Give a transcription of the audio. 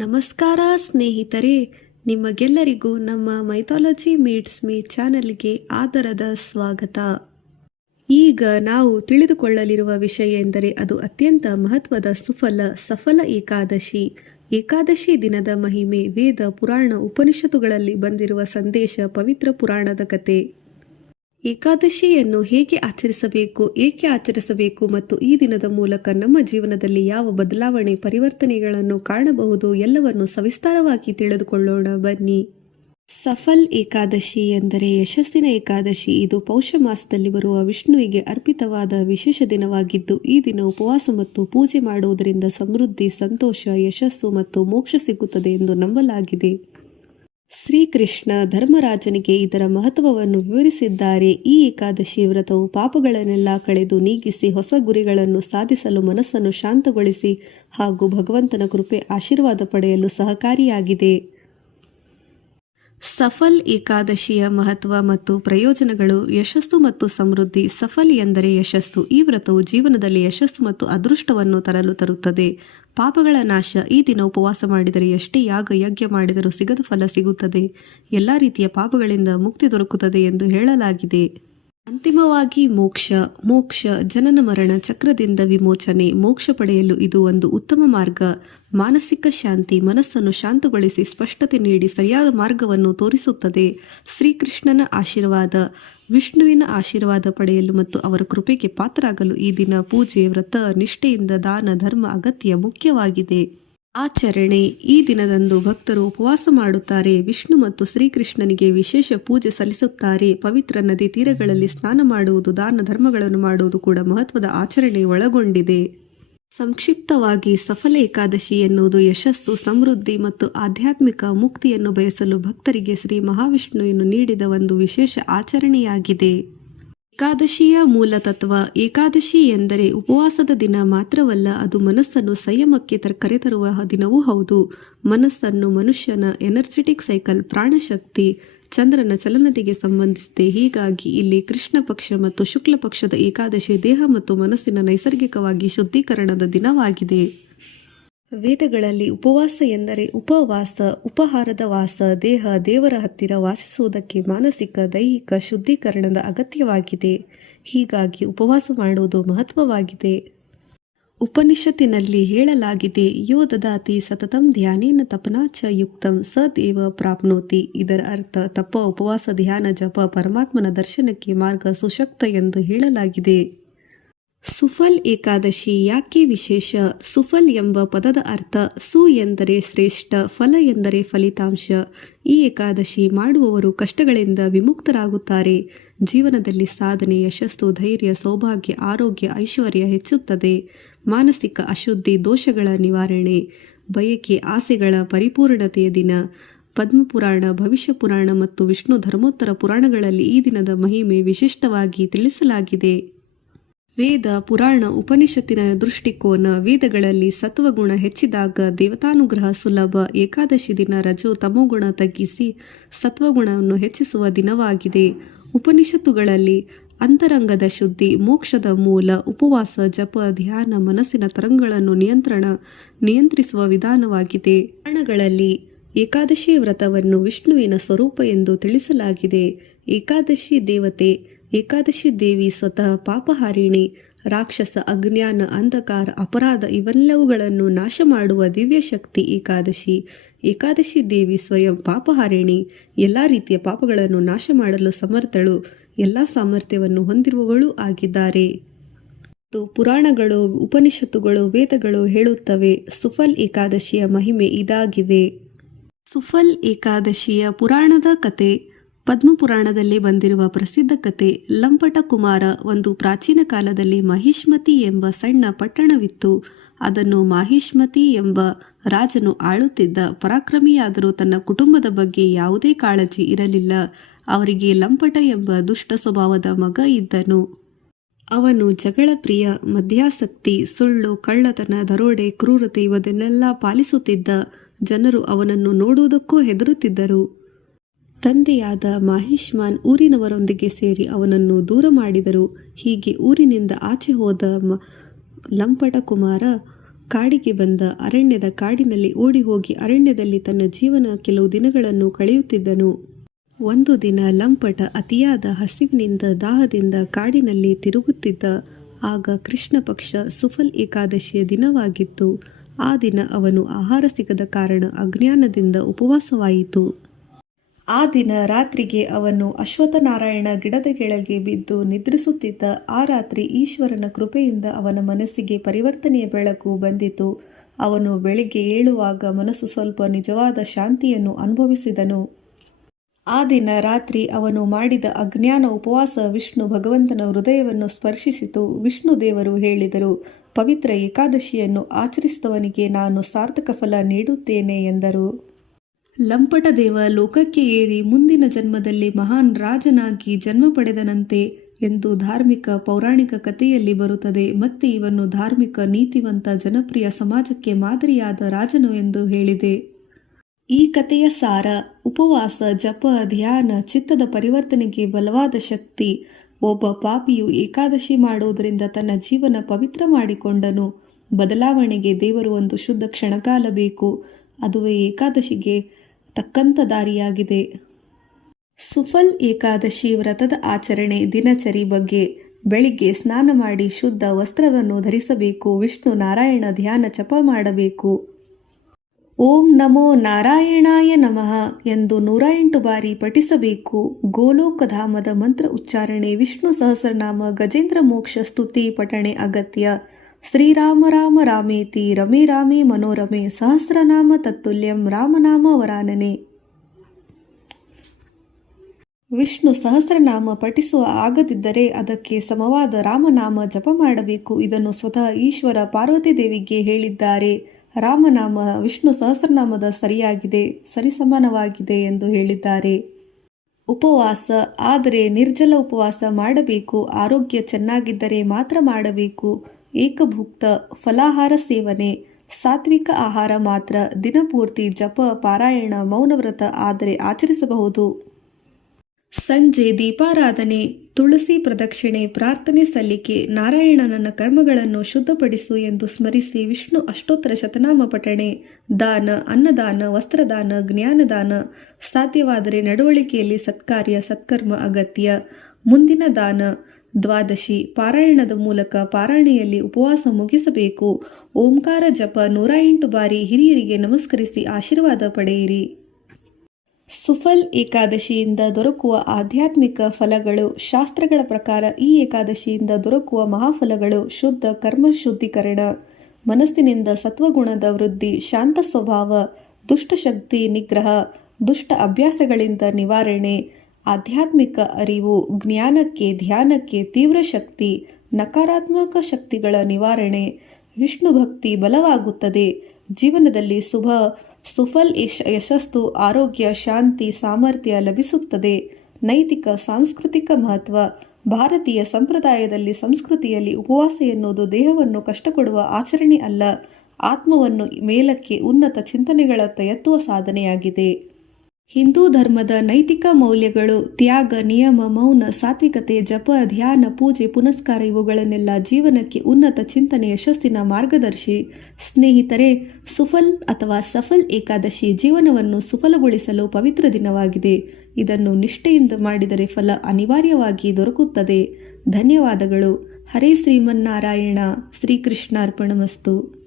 ನಮಸ್ಕಾರ ಸ್ನೇಹಿತರೆ, ನಿಮಗೆಲ್ಲರಿಗೂ ನಮ್ಮ ಮೈಥಾಲಜಿ ಮೀಟ್ಸ್ ಮೀ ಚಾನೆಲ್ಗೆ ಆದರದ ಸ್ವಾಗತ. ಈಗ ನಾವು ತಿಳಿದುಕೊಳ್ಳಲಿರುವ ವಿಷಯ ಎಂದರೆ ಅದು ಅತ್ಯಂತ ಮಹತ್ವದ ಸುಫಲ, ಸಫಲ ಏಕಾದಶಿ. ಏಕಾದಶಿ ದಿನದ ಮಹಿಮೆ ವೇದ ಪುರಾಣ ಉಪನಿಷತ್ತುಗಳಲ್ಲಿ ಬಂದಿರುವ ಸಂದೇಶ ಪವಿತ್ರ ಪುರಾಣದ ಕತೆ. ಏಕಾದಶಿಯನ್ನು ಹೇಗೆ ಆಚರಿಸಬೇಕು, ಏಕೆ ಆಚರಿಸಬೇಕು ಮತ್ತು ಈ ದಿನದ ಮೂಲಕ ನಮ್ಮ ಜೀವನದಲ್ಲಿ ಯಾವ ಬದಲಾವಣೆ ಪರಿವರ್ತನೆಗಳನ್ನು ಕಾಣಬಹುದು ಎಲ್ಲವನ್ನು ಸವಿಸ್ತಾರವಾಗಿ ತಿಳಿದುಕೊಳ್ಳೋಣ. ಬನ್ನಿ. ಸಫಲ್ ಏಕಾದಶಿ ಎಂದರೆ ಯಶಸ್ಸಿನ ಏಕಾದಶಿ. ಇದು ಪೌಷ ಮಾಸದಲ್ಲಿ ಬರುವ ವಿಷ್ಣುವಿಗೆ ಅರ್ಪಿತವಾದ ವಿಶೇಷ ದಿನವಾಗಿದ್ದು, ಈ ದಿನ ಉಪವಾಸ ಮತ್ತು ಪೂಜೆ ಮಾಡುವುದರಿಂದ ಸಮೃದ್ಧಿ, ಸಂತೋಷ, ಯಶಸ್ಸು ಮತ್ತು ಮೋಕ್ಷ ಸಿಗುತ್ತದೆ ಎಂದು ನಂಬಲಾಗಿದೆ. ಶ್ರೀಕೃಷ್ಣ ಧರ್ಮರಾಜನಿಗೆ ಇದರ ಮಹತ್ವವನ್ನು ವಿವರಿಸಿದ್ದಾರೆ. ಈ ಏಕಾದಶಿ ವ್ರತವು ಪಾಪಗಳನ್ನೆಲ್ಲ ಕಳೆದು ನೀಗಿಸಿ ಹೊಸ ಗುರಿಗಳನ್ನು ಸಾಧಿಸಲು ಮನಸ್ಸನ್ನು ಶಾಂತಗೊಳಿಸಿ ಹಾಗೂ ಭಗವಂತನ ಕೃಪೆ ಆಶೀರ್ವಾದ ಪಡೆಯಲು ಸಹಕಾರಿಯಾಗಿದೆ. ಸಫಲ್ ಏಕಾದಶಿಯ ಮಹತ್ವ ಮತ್ತು ಪ್ರಯೋಜನಗಳು ಯಶಸ್ಸು ಮತ್ತು ಸಮೃದ್ಧಿ. ಸಫಲ್ ಎಂದರೆ ಯಶಸ್ಸು. ಈ ವ್ರತವು ಜೀವನದಲ್ಲಿ ಯಶಸ್ಸು ಮತ್ತು ಅದೃಷ್ಟವನ್ನು ತರಲು ತರುತ್ತದೆ. ಪಾಪಗಳ ನಾಶ. ಈ ದಿನ ಉಪವಾಸ ಮಾಡಿದರೆ ಎಷ್ಟೇ ಯಾಗ ಯಜ್ಞ ಮಾಡಿದರೂ ಸಿಗದ ಫಲ ಸಿಗುತ್ತದೆ. ಎಲ್ಲ ರೀತಿಯ ಪಾಪಗಳಿಂದ ಮುಕ್ತಿ ದೊರಕುತ್ತದೆ ಎಂದು ಹೇಳಲಾಗಿದೆ. ಅಂತಿಮವಾಗಿ ಮೋಕ್ಷ ಮೋಕ್ಷ, ಜನನ ಮರಣ ಚಕ್ರದಿಂದ ವಿಮೋಚನೆ, ಮೋಕ್ಷ ಪಡೆಯಲು ಇದು ಒಂದು ಉತ್ತಮ ಮಾರ್ಗ. ಮಾನಸಿಕ ಶಾಂತಿ ಮನಸ್ಸನ್ನು ಶಾಂತಗೊಳಿಸಿ ಸ್ಪಷ್ಟತೆ ನೀಡಿ ಸರಿಯಾದ ಮಾರ್ಗವನ್ನು ತೋರಿಸುತ್ತದೆ. ಶ್ರೀಕೃಷ್ಣನ ಆಶೀರ್ವಾದ, ವಿಷ್ಣುವಿನ ಆಶೀರ್ವಾದ ಪಡೆಯಲು ಮತ್ತು ಅವರ ಕೃಪೆಗೆ ಪಾತ್ರರಾಗಲು ಈ ದಿನ ಪೂಜೆ, ವ್ರತ, ನಿಷ್ಠೆಯಿಂದ ದಾನ, ಧರ್ಮ ಅಗತ್ಯ ಮುಖ್ಯವಾಗಿದೆ. ಆಚರಣೆ. ಈ ದಿನದಂದು ಭಕ್ತರು ಉಪವಾಸ ಮಾಡುತ್ತಾರೆ. ವಿಷ್ಣು ಮತ್ತು ಶ್ರೀಕೃಷ್ಣನಿಗೆ ವಿಶೇಷ ಪೂಜೆ ಸಲ್ಲಿಸುತ್ತಾರೆ. ಪವಿತ್ರ ನದಿ ತೀರಗಳಲ್ಲಿ ಸ್ನಾನ ಮಾಡುವುದು, ದಾನ ಧರ್ಮಗಳನ್ನು ಮಾಡುವುದು ಕೂಡ ಮಹತ್ವದ ಆಚರಣೆ ಒಳಗೊಂಡಿದೆ. ಸಂಕ್ಷಿಪ್ತವಾಗಿ ಸಫಲ ಏಕಾದಶಿ ಎನ್ನುವುದು ಯಶಸ್ಸು, ಸಮೃದ್ಧಿ ಮತ್ತು ಆಧ್ಯಾತ್ಮಿಕ ಮುಕ್ತಿಯನ್ನು ಬಯಸಲು ಭಕ್ತರಿಗೆ ಶ್ರೀ ಮಹಾವಿಷ್ಣುವನ್ನು ನೀಡಿದ ಒಂದು ವಿಶೇಷ ಆಚರಣೆಯಾಗಿದೆ. ಏಕಾದಶಿಯ ಮೂಲ ತತ್ವ ಏಕಾದಶಿ ಎಂದರೆ ಉಪವಾಸದ ದಿನ ಮಾತ್ರವಲ್ಲ, ಅದು ಮನಸ್ಸನ್ನು ಸಂಯಮಕ್ಕೆ ತರ, ಕರೆತರುವ ದಿನವೂ ಹೌದು. ಮನಸ್ಸನ್ನು ಮನುಷ್ಯನ ಎನರ್ಜೆಟಿಕ್ ಸೈಕಲ್ ಪ್ರಾಣಶಕ್ತಿ, ಚಂದ್ರನ ಚಲನತೆಗೆ ಸಂಬಂಧಿಸಿದೆ. ಹೀಗಾಗಿ ಇಲ್ಲಿ ಕೃಷ್ಣ ಪಕ್ಷ ಮತ್ತು ಶುಕ್ಲ ಪಕ್ಷದ ಏಕಾದಶಿ ದೇಹ ಮತ್ತು ಮನಸ್ಸಿನ ನೈಸರ್ಗಿಕವಾಗಿ ಶುದ್ಧೀಕರಣದ ದಿನವಾಗಿದೆ. ವೇದಗಳಲ್ಲಿ ಉಪವಾಸ ಎಂದರೆ ಉಪವಾಸ, ಉಪಹಾರದ ವಾಸ, ದೇಹ, ದೇವರ ಹತ್ತಿರ ವಾಸಿಸುವುದಕ್ಕೆ ಮಾನಸಿಕ, ದೈಹಿಕ ಶುದ್ಧೀಕರಣದ ಅಗತ್ಯವಾಗಿದೆ. ಹೀಗಾಗಿ ಉಪವಾಸ ಮಾಡುವುದು ಮಹತ್ವವಾಗಿದೆ. ಉಪನಿಷತ್ತಿನಲ್ಲಿ ಹೇಳಲಾಗಿದೆ ಯೋ ದದಾತಿ ಸತತಂ ಧ್ಯಾನೇನ ತಪನಾಚ ಯುಕ್ತಂ ಸದೇವ ಪ್ರಾಪ್ನೋತಿ. ಇದರ ಅರ್ಥ ತಪ ಉಪವಾಸ, ಧ್ಯಾನ, ಜಪ, ಪರಮಾತ್ಮನ ದರ್ಶನಕ್ಕೆ ಮಾರ್ಗ ಸುಶಕ್ತ ಎಂದು ಹೇಳಲಾಗಿದೆ. ಸುಫಲ್ ಏಕಾದಶಿ ಯಾಕೆ ವಿಶೇಷ? ಸುಫಲ್ ಎಂಬ ಪದದ ಅರ್ಥ ಸು ಎಂದರೆ ಶ್ರೇಷ್ಠ, ಫಲ ಎಂದರೆ ಫಲಿತಾಂಶ. ಈ ಏಕಾದಶಿ ಮಾಡುವವರು ಕಷ್ಟಗಳಿಂದ ವಿಮುಕ್ತರಾಗುತ್ತಾರೆ. ಜೀವನದಲ್ಲಿ ಸಾಧನೆ, ಯಶಸ್ಸು, ಧೈರ್ಯ, ಸೌಭಾಗ್ಯ, ಆರೋಗ್ಯ, ಐಶ್ವರ್ಯ ಹೆಚ್ಚುತ್ತದೆ. ಮಾನಸಿಕ ಅಶುದ್ಧಿ, ದೋಷಗಳ ನಿವಾರಣೆ. ಬಯಕೆ, ಆಸೆಗಳ ಪರಿಪೂರ್ಣತೆಯ ದಿನ. ಪದ್ಮಪುರಾಣ, ಭವಿಷ್ಯ ಪುರಾಣ ಮತ್ತು ವಿಷ್ಣು ಧರ್ಮೋತ್ತರ ಪುರಾಣಗಳಲ್ಲಿ ಈ ದಿನದ ಮಹಿಮೆ ವಿಶಿಷ್ಟವಾಗಿ ತಿಳಿಸಲಾಗಿದೆ. ವೇದ ಪುರಾಣ ಉಪನಿಷತ್ತಿನ ದೃಷ್ಟಿಕೋನ ವೇದಗಳಲ್ಲಿ ಸತ್ವಗುಣ ಹೆಚ್ಚಿದಾಗ ದೇವತಾನುಗ್ರಹ ಸುಲಭ ಏಕಾದಶಿ ದಿನ ರಜೋ ತಮೋಗುಣ ತಗ್ಗಿಸಿ ಸತ್ವಗುಣವನ್ನು ಹೆಚ್ಚಿಸುವ ದಿನವಾಗಿದೆ. ಉಪನಿಷತ್ತುಗಳಲ್ಲಿ ಅಂತರಂಗದ ಶುದ್ಧಿ, ಮೋಕ್ಷದ ಮೂಲ, ಉಪವಾಸ, ಜಪ, ಧ್ಯಾನ, ಮನಸ್ಸಿನ ತರಂಗಗಳನ್ನು ನಿಯಂತ್ರಣ, ನಿಯಂತ್ರಿಸುವ ವಿಧಾನವಾಗಿದೆ. ಪುರಾಣಗಳಲ್ಲಿ ಏಕಾದಶಿ ವ್ರತವನ್ನು ವಿಷ್ಣುವಿನ ಸ್ವರೂಪ ಎಂದು ತಿಳಿಸಲಾಗಿದೆ. ಏಕಾದಶಿ ದೇವತೆ ಏಕಾದಶಿ ದೇವಿ ಸ್ವತಃ ಪಾಪಹಾರಿಣಿ, ರಾಕ್ಷಸ, ಅಜ್ಞಾನ, ಅಂಧಕಾರ, ಅಪರಾಧ ಇವೆಲ್ಲವುಗಳನ್ನು ನಾಶ ಮಾಡುವ ದಿವ್ಯ ಶಕ್ತಿ ಏಕಾದಶಿ. ಏಕಾದಶಿ ದೇವಿ ಸ್ವಯಂ ಪಾಪಹಾರಿಣಿ, ಎಲ್ಲ ರೀತಿಯ ಪಾಪಗಳನ್ನು ನಾಶ ಮಾಡಲು ಸಮರ್ಥಳು, ಎಲ್ಲ ಸಾಮರ್ಥ್ಯವನ್ನು ಹೊಂದಿರುವವಳು ಆಗಿದ್ದಾರೆ. ಮತ್ತು ಪುರಾಣಗಳು, ಉಪನಿಷತ್ತುಗಳು, ವೇದಗಳು ಹೇಳುತ್ತವೆ, ಸುಫಲ್ ಏಕಾದಶಿಯ ಮಹಿಮೆ ಇದಾಗಿದೆ. ಸುಫಲ್ ಏಕಾದಶಿಯ ಪುರಾಣದ ಕತೆ ಪದ್ಮಪುರಾಣದಲ್ಲಿ ಬಂದಿರುವ ಪ್ರಸಿದ್ಧ ಕತೆ ಲಂಪಟ ಕುಮಾರ ಒಂದು ಪ್ರಾಚೀನ ಕಾಲದಲ್ಲಿ ಮಹಿಷ್ಮತಿ ಎಂಬ ಸಣ್ಣ ಪಟ್ಟಣವಿತ್ತು. ಅದನ್ನು ಮಾಹಿಷ್ಮತಿ ಎಂಬ ರಾಜನು ಆಳುತ್ತಿದ್ದ ಪರಾಕ್ರಮಿಯಾದರೂ ತನ್ನ ಕುಟುಂಬದ ಬಗ್ಗೆ ಯಾವುದೇ ಕಾಳಜಿ ಇರಲಿಲ್ಲ. ಅವರಿಗೆ ಲಂಪಟ ಎಂಬ ದುಷ್ಟ ಸ್ವಭಾವದ ಮಗ ಇದ್ದನು. ಅವನು ಜಗಳ ಪ್ರಿಯ, ಮಧ್ಯಾಸಕ್ತಿ, ಸುಳ್ಳು, ಕಳ್ಳತನ, ದರೋಡೆ, ಕ್ರೂರತೆ ಇವದನ್ನೆಲ್ಲ ಪಾಲಿಸುತ್ತಿದ್ದ ಜನರು ಅವನನ್ನು ನೋಡುವುದಕ್ಕೂ ಹೆದರುತ್ತಿದ್ದರು. ತಂದೆಯಾದ ಮಾಹಿಷ್ಮಾನ್ ಊರಿನವರೊಂದಿಗೆ ಸೇರಿ ಅವನನ್ನು ದೂರ ಮಾಡಿದರು. ಹೀಗೆ ಊರಿನಿಂದ ಆಚೆ ಹೋದ ಮ, ಲಂಪಟ ಕುಮಾರ ಕಾಡಿಗೆ ಬಂದ ಅರಣ್ಯದ ಕಾಡಿನಲ್ಲಿ ಓಡಿ ಹೋಗಿ ಅರಣ್ಯದಲ್ಲಿ ತನ್ನ ಜೀವನ ಕೆಲವು ದಿನಗಳನ್ನು ಕಳೆಯುತ್ತಿದ್ದನು. ಒಂದು ದಿನ ಲಂಪಟ ಅತಿಯಾದ ಹಸಿವಿನಿಂದ ದಾಹದಿಂದ ಕಾಡಿನಲ್ಲಿ ತಿರುಗುತ್ತಿದ್ದ. ಆಗ ಕೃಷ್ಣ ಪಕ್ಷ ಸುಫಲ್ ಏಕಾದಶಿಯ ದಿನವಾಗಿತ್ತು. ಆ ದಿನ ಅವನು ಆಹಾರ ಸಿಗದ ಕಾರಣ ಅಜ್ಞಾನದಿಂದ ಉಪವಾಸವಾಯಿತು. ಆ ದಿನ ರಾತ್ರಿಗೆ ಅವನು ಅಶ್ವತ್ಥನಾರಾಯಣ ಗಿಡದ ಕೆಳಗೆ ಬಿದ್ದು ನಿದ್ರಿಸುತ್ತಿದ್ದ ಆ ರಾತ್ರಿ ಈಶ್ವರನ ಕೃಪೆಯಿಂದ ಅವನ ಮನಸ್ಸಿಗೆ ಪರಿವರ್ತನೆಯ ಬೆಳಕು ಬಂದಿತು. ಅವನು ಬೆಳಿಗ್ಗೆ ಏಳುವಾಗ ಮನಸ್ಸು ಸ್ವಲ್ಪ ನಿಜವಾದ ಶಾಂತಿಯನ್ನು ಅನುಭವಿಸಿದನು. ಆ ದಿನ ರಾತ್ರಿ ಅವನು ಮಾಡಿದ ಅಜ್ಞಾನ ಉಪವಾಸ ವಿಷ್ಣು ಭಗವಂತನ ಹೃದಯವನ್ನು ಸ್ಪರ್ಶಿಸಿತು. ವಿಷ್ಣು ದೇವರು ಹೇಳಿದರು, ಪವಿತ್ರ ಏಕಾದಶಿಯನ್ನು ಆಚರಿಸಿದವನಿಗೆ ನಾನು ಸಾರ್ಥಕ ಫಲ ನೀಡುತ್ತೇನೆ ಎಂದರು. ಲಂಪಟ ದೇವ ಲೋಕಕ್ಕೆ ಏರಿ ಮುಂದಿನ ಜನ್ಮದಲ್ಲಿ ಮಹಾನ್ ರಾಜನಾಗಿ ಜನ್ಮ ಪಡೆದನಂತೆ ಎಂದು ಧಾರ್ಮಿಕ ಪೌರಾಣಿಕ ಕಥೆಯಲ್ಲಿ ಬರುತ್ತದೆ. ಮತ್ತೆ ಇವನು ಧಾರ್ಮಿಕ ನೀತಿವಂತ ಜನಪ್ರಿಯ ಸಮಾಜಕ್ಕೆ ಮಾದರಿಯಾದ ರಾಜನು ಎಂದು ಹೇಳಿದೆ. ಈ ಕಥೆಯ ಸಾರ, ಉಪವಾಸ, ಜಪ, ಧ್ಯಾನ, ಚಿತ್ತದ ಪರಿವರ್ತನೆಗೆ ಬಲವಾದ ಶಕ್ತಿ, ಒಬ್ಬ ಪಾಪಿಯು ಏಕಾದಶಿ ಮಾಡುವುದರಿಂದ ತನ್ನ ಜೀವನ ಪವಿತ್ರ ಮಾಡಿಕೊಂಡನು. ಬದಲಾವಣೆಗೆ ದೇವರು ಒಂದು ಶುದ್ಧ ಕ್ಷಣಕಾಲ ಬೇಕು. ಅದುವೇ ಏಕಾದಶಿಗೆ ತಕ್ಕಂತ ದಾರಿಯಾಗಿದೆ. ಸುಫಲ್ ಏಕಾದಶಿ ವ್ರತದ ಆಚರಣೆ ದಿನಚರಿ ಬಗ್ಗೆ ಬೆಳಿಗ್ಗೆ ಸ್ನಾನ ಮಾಡಿ ಶುದ್ಧ ವಸ್ತ್ರವನ್ನು ಧರಿಸಬೇಕು. ವಿಷ್ಣು ನಾರಾಯಣ ಧ್ಯಾನ ಜಪ ಮಾಡಬೇಕು. ಓಂ ನಮೋ ನಾರಾಯಣಾಯ ನಮಃ ಎಂದು ನೂರ ಎಂಟು ಬಾರಿ ಪಠಿಸಬೇಕು. ಗೋಲೋಕಧಾಮದ ಮಂತ್ರ ಉಚ್ಚಾರಣೆ ವಿಷ್ಣು ಸಹಸ್ರನಾಮ ಗಜೇಂದ್ರ ಮೋಕ್ಷ ಸ್ತುತಿ ಪಠಣೆ ಅಗತ್ಯ. ಶ್ರೀರಾಮ ರಾಮ ರಾಮೇತಿ ರಮೇ ರಾಮೇ ಮನೋರಮೆ ಸಹಸ್ರನಾಮ ತತ್ತುಲ್ಯಂ ರಾಮನಾಮ ವರಾನನೆ. ವಿಷ್ಣು ಸಹಸ್ರನಾಮ ಪಠಿಸುವ ಆಗದಿದ್ದರೆ ಅದಕ್ಕೆ ಸಮವಾದ ರಾಮನಾಮ ಜಪ ಮಾಡಬೇಕು. ಇದನ್ನು ಸ್ವತಃ ಈಶ್ವರ ಪಾರ್ವತಿ ದೇವಿಗೆ ಹೇಳಿದ್ದಾರೆ. ರಾಮನಾಮ ವಿಷ್ಣು ಸಹಸ್ರನಾಮದ ಸರಿಯಾಗಿದೆ, ಸರಿಸಮಾನವಾಗಿದೆ ಎಂದು ಹೇಳಿದ್ದಾರೆ. ಉಪವಾಸ, ಆದರೆ ನಿರ್ಜಲ ಉಪವಾಸ ಮಾಡಬೇಕು. ಆರೋಗ್ಯ ಚೆನ್ನಾಗಿದ್ದರೆ ಮಾತ್ರ ಮಾಡಬೇಕು. ಏಕಭುಕ್ತ ಫಲಾಹಾರ ಸೇವನೆ, ಸಾತ್ವಿಕ ಆಹಾರ ಮಾತ್ರ ದಿನಪೂರ್ತಿ ಜಪ, ಪಾರಾಯಣ, ಮೌನವ್ರತ ಆದರೆ ಆಚರಿಸಬಹುದು. ಸಂಜೆ ದೀಪಾರಾಧನೆ, ತುಳಸಿ ಪ್ರದಕ್ಷಿಣೆ, ಪ್ರಾರ್ಥನೆ ಸಲ್ಲಿಕೆ ನಾರಾಯಣನನ್ನ ಕರ್ಮಗಳನ್ನು ಶುದ್ಧಪಡಿಸು ಎಂದು ಸ್ಮರಿಸಿ ವಿಷ್ಣು ಅಷ್ಟೋತ್ತರ ಶತನಾಮ ಪಠಣೆ, ದಾನ, ಅನ್ನದಾನ, ವಸ್ತ್ರದಾನ, ಜ್ಞಾನದಾನ, ಸಾಧ್ಯವಾದರೆ ನಡವಳಿಕೆಯಲ್ಲಿ ಸತ್ಕಾರ್ಯ, ಸತ್ಕರ್ಮ ಅಗತ್ಯ, ಮುಂದಿನ ದಾನ ದ್ವಾದಶಿ ಪಾರಾಯಣದ ಮೂಲಕ ಪಾರಾಯಣೆಯಲ್ಲಿ ಉಪವಾಸ ಮುಗಿಸಬೇಕು. ಓಂಕಾರ ಜಪ ನೂರ ಎಂಟು ಬಾರಿ ಹಿರಿಯರಿಗೆ ನಮಸ್ಕರಿಸಿ ಆಶೀರ್ವಾದ ಪಡೆಯಿರಿ. ಸುಫಲ್ ಏಕಾದಶಿಯಿಂದ ದೊರಕುವ ಆಧ್ಯಾತ್ಮಿಕ ಫಲಗಳು, ಶಾಸ್ತ್ರಗಳ ಪ್ರಕಾರ ಈ ಏಕಾದಶಿಯಿಂದ ದೊರಕುವ ಮಹಾಫಲಗಳು ಶುದ್ಧ ಕರ್ಮ ಶುದ್ಧೀಕರಣ. ಮನಸ್ಸಿನಿಂದ ಸತ್ವಗುಣದ ವೃದ್ಧಿ, ಶಾಂತ ಸ್ವಭಾವ ದುಷ್ಟಶಕ್ತಿ ನಿಗ್ರಹ, ದುಷ್ಟ ಅಭ್ಯಾಸಗಳಿಂದ ನಿವಾರಣೆ ಆಧ್ಯಾತ್ಮಿಕ ಅರಿವು, ಜ್ಞಾನಕ್ಕೆ, ಧ್ಯಾನಕ್ಕೆ ತೀವ್ರ ಶಕ್ತಿ, ನಕಾರಾತ್ಮಕ ಶಕ್ತಿಗಳ ನಿವಾರಣೆ, ವಿಷ್ಣು ಭಕ್ತಿ ಬಲವಾಗುತ್ತದೆ. ಜೀವನದಲ್ಲಿ ಶುಭ, ಸುಫಲ್ ಯಶ, ಯಶಸ್ಸು, ಆರೋಗ್ಯ, ಶಾಂತಿ, ಸಾಮರ್ಥ್ಯ ಲಭಿಸುತ್ತದೆ. ನೈತಿಕ, ಸಾಂಸ್ಕೃತಿಕ ಮಹತ್ವ, ಭಾರತೀಯ ಸಂಪ್ರದಾಯದಲ್ಲಿ ಸಂಸ್ಕೃತಿಯಲ್ಲಿ ಉಪವಾಸ ಎನ್ನುವುದು ದೇಹವನ್ನು ಕಷ್ಟಕೊಡುವ ಆಚರಣೆ ಅಲ್ಲ, ಆತ್ಮವನ್ನು ಮೇಲಕ್ಕೆ ಉನ್ನತ ಚಿಂತನೆಗಳತ್ತ ಎತ್ತುವ ಸಾಧನೆಯಾಗಿದೆ. ಹಿಂದೂ ಧರ್ಮದ ನೈತಿಕ ಮೌಲ್ಯಗಳು, ತ್ಯಾಗ, ನಿಯಮ, ಮೌನ, ಸಾತ್ವಿಕತೆ, ಜಪ, ಧ್ಯಾನ, ಪೂಜೆ, ಪುನಸ್ಕಾರ ಇವುಗಳನ್ನೆಲ್ಲ ಜೀವನಕ್ಕೆ ಉನ್ನತ ಚಿಂತನೆ ಯಶಸ್ಸಿನ ಮಾರ್ಗದರ್ಶಿ. ಸ್ನೇಹಿತರೆ, ಸುಫಲ್ ಅಥವಾ ಸಫಲ್ ಏಕಾದಶಿ ಜೀವನವನ್ನು ಸುಫಲಗೊಳಿಸಲು ಪವಿತ್ರ ದಿನವಾಗಿದೆ. ಇದನ್ನು ನಿಷ್ಠೆಯಿಂದ ಮಾಡಿದರೆ ಫಲ ಅನಿವಾರ್ಯವಾಗಿ ದೊರಕುತ್ತದೆ. ಧನ್ಯವಾದಗಳು. ಹರೇ ಶ್ರೀಮನ್ನಾರಾಯಣ. ಶ್ರೀಕೃಷ್ಣಾರ್ಪಣಮಸ್ತು.